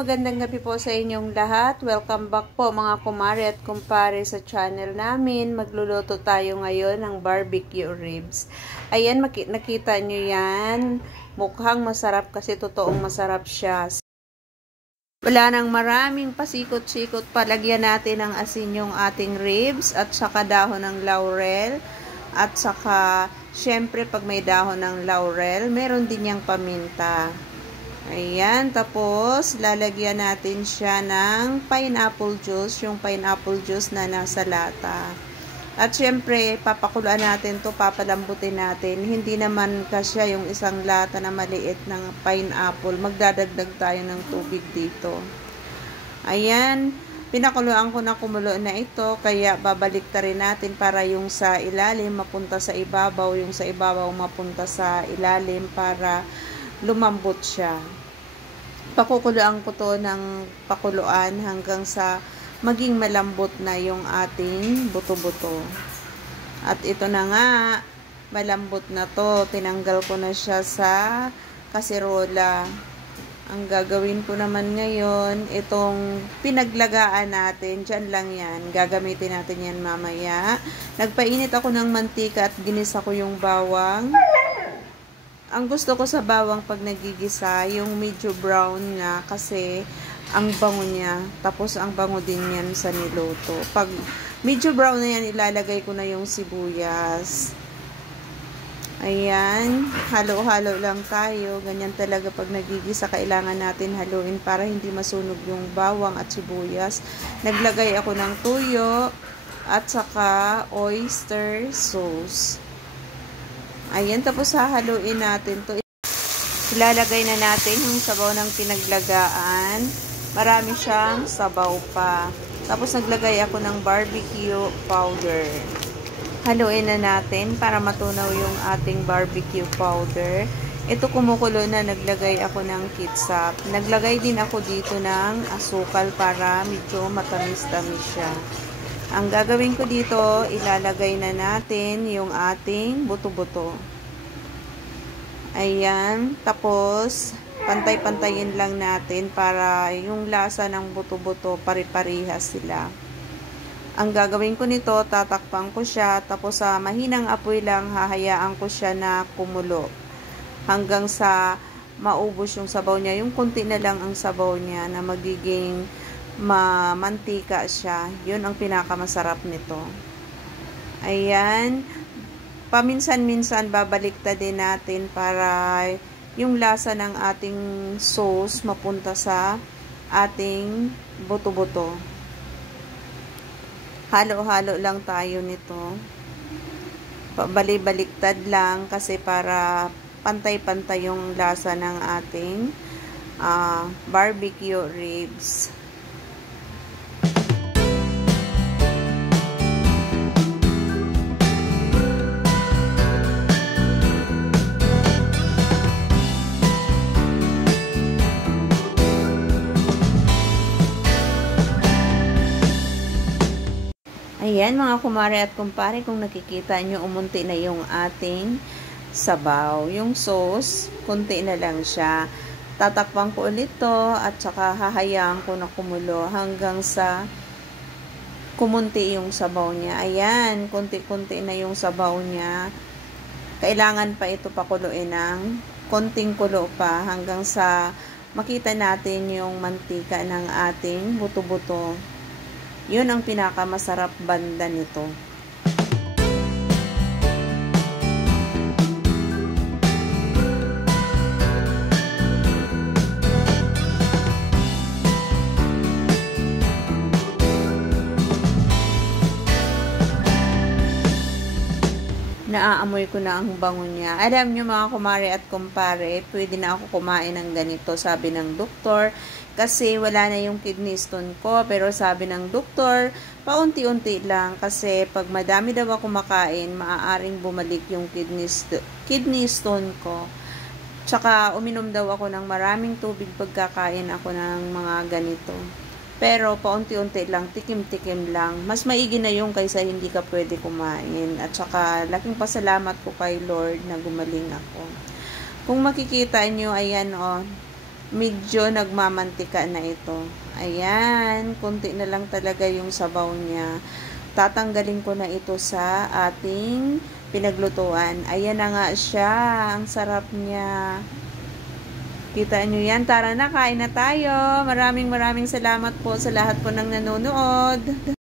magandang gabi po sa inyong lahat. Welcome back po mga kumare at kumpare sa channel namin. Magluluto tayo ngayon ng barbecue ribs. Ayan, nakita nyo yan. Mukhang masarap kasi totoong masarap siya. Wala nang maraming pasikot-sikot. Palagyan natin ng asin yung ating ribs at saka dahon ng laurel. At saka, syempre pag may dahon ng laurel, meron din yung paminta. Ayan, tapos lalagyan natin siya ng pineapple juice, yung pineapple juice na nasa lata. At syempre, papakuluan natin to, papalambutin natin. Hindi naman kasya yung isang lata na maliit ng pineapple. Magdadagdag tayo ng tubig dito. Ayan, pinakuluan ko na kumulo na ito, kaya babalik ta rin natin para yung sa ilalim mapunta sa ibabaw, yung sa ibabaw mapunta sa ilalim para lumambot siya. Pakukuluan ko to ng pakuluan hanggang sa maging malambot na yung ating buto-buto. At ito na nga, malambot na to. Tinanggal ko na siya sa kasirola. Ang gagawin ko naman ngayon, itong pinaglagaan natin, dyan lang yan. Gagamitin natin yan mamaya. Nagpainit ako ng mantika at ginisa ko yung bawang. Ang gusto ko sa bawang pag nagigisa, yung medyo brown nga kasi ang bango niya. Tapos ang bango din yan sa niluto. Pag medyo brown na yan, ilalagay ko na yung sibuyas. Ayan, halo-halo lang tayo. Ganyan talaga pag nagigisa, kailangan natin haluin para hindi masunog yung bawang at sibuyas. Naglagay ako ng tuyo at saka oyster sauce. Ayan, tapos hahaluin natin to. Ilalagay na natin yung sabaw ng pinaglagaan. Marami siyang sabaw pa. Tapos naglagay ako ng barbecue powder. Haluin na natin para matunaw yung ating barbecue powder. Ito kumukulo na, naglagay ako ng ketchup. Naglagay din ako dito ng asukal para medyo matamis-tamis siya. Ang gagawin ko dito, ilalagay na natin yung ating buto-buto. Ayan, tapos pantay-pantayin lang natin para yung lasa ng buto-buto pare-parehas sila. Ang gagawin ko nito, tatakpan ko siya, tapos sa mahinang apoy lang hahayaan ko siya na kumulo hanggang sa maubos yung sabaw niya. Yung konti na lang ang sabaw niya na magiging mantika siya. Yun ang pinakamasarap nito. Ayan, paminsan-minsan babaliktad din natin para yung lasa ng ating sauce mapunta sa ating buto-buto. Halo-halo lang tayo nito. Balik-baliktad lang kasi para pantay-pantay yung lasa ng ating barbecue ribs. Ayan mga kumare at kumpare, kung nakikita nyo, umunti na yung ating sabaw. Yung sauce, kunti na lang siya. Tatakpan ko ulit to at saka hahayaan ko na kumulo hanggang sa kumunti yung sabaw niya. Ayan, kunti-kunti na yung sabaw niya. Kailangan pa ito pakuluin ng konting kulo pa hanggang sa makita natin yung mantika ng ating buto-buto. Yun ang pinakamasarap banda nito. Naaamoy ko na ang bango niya. Alam nyo mga kumare at kumpare, pwede na ako kumain ng ganito, sabi ng doktor. Kasi wala na yung kidney stone ko. Pero sabi ng doktor, paunti-unti lang. Kasi pag madami daw ako kumakain, maaaring bumalik yung kidney stone ko. Tsaka uminom daw ako ng maraming tubig pagkakain ako ng mga ganito. Pero paunti-unti lang, tikim-tikim lang. Mas maigi na yung kaysa hindi ka pwede kumain. At saka laking pasalamat ko kay Lord na gumaling ako. Kung makikita nyo, ayan o, medyo nagmamantika na ito. Ayan, konti na lang talaga yung sabaw niya. Tatanggalin ko na ito sa ating pinaglutuan. Ayan na nga siya. Ang sarap niya. Kita nyo yan. Tara na, kain na tayo. Maraming salamat po sa lahat po ng nanonood.